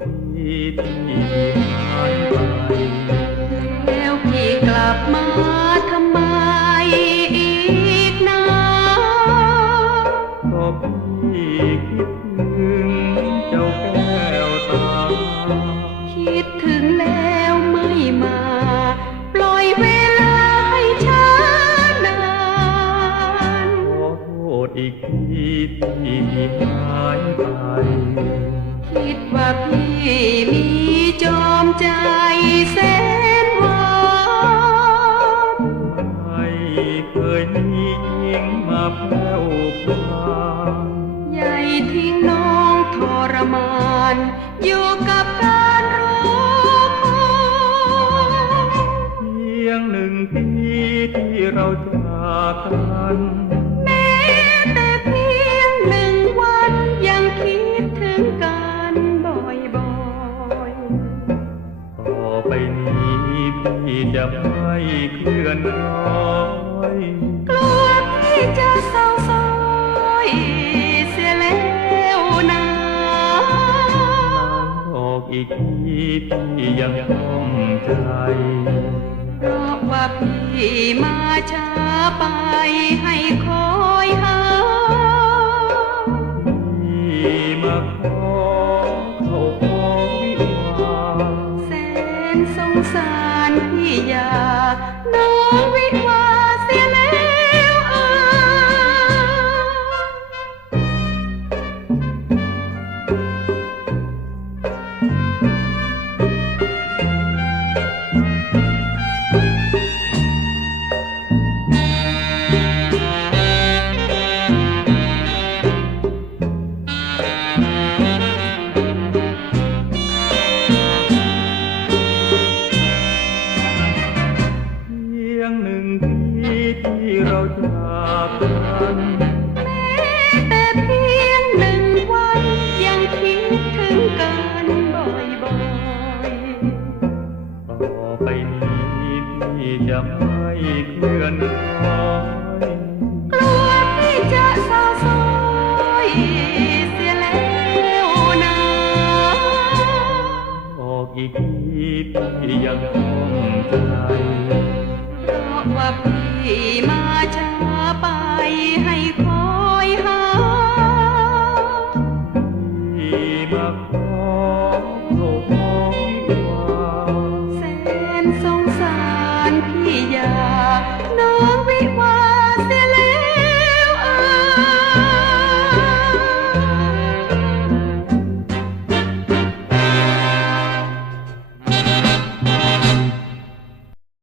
ที่หายไปแล้วพี่กลับมาทำไมอีกนะก็พี่คิดถึงเจ้าแก้วตา คิดถึงแล้วไม่มา ปล่อยเวลาให้ช้านานขอโทษอีกทีที่หายไป คิดว่าพี่มีจอมใจแสนหวานไม่เคยมีหญิงมาแพ้วพรางใหญ่ทิ้งน้องทรมาน อยู่กับการรอคอยเพียงหนึ่งปีที่เราจากกัน จะไม่เคลื่อนไหวๆกลัวพี่จะเศร้าซอยเสียแล้วนะบอกอีกทีพี่ยังต้องใจเพราะว่าพี่มาช้าไปให้คอยหาพี่มาขอเข้าขอวิวาห์แสนสงสาร ที่อยากน้องวิ ไปนี้พี่จะไม่เคลื่อนไหวๆกลัวพี่จะเศร้าซอยเสียแล้วนะบอกอีกทีพี่ยังต้องใจเพราะว่าพี่มา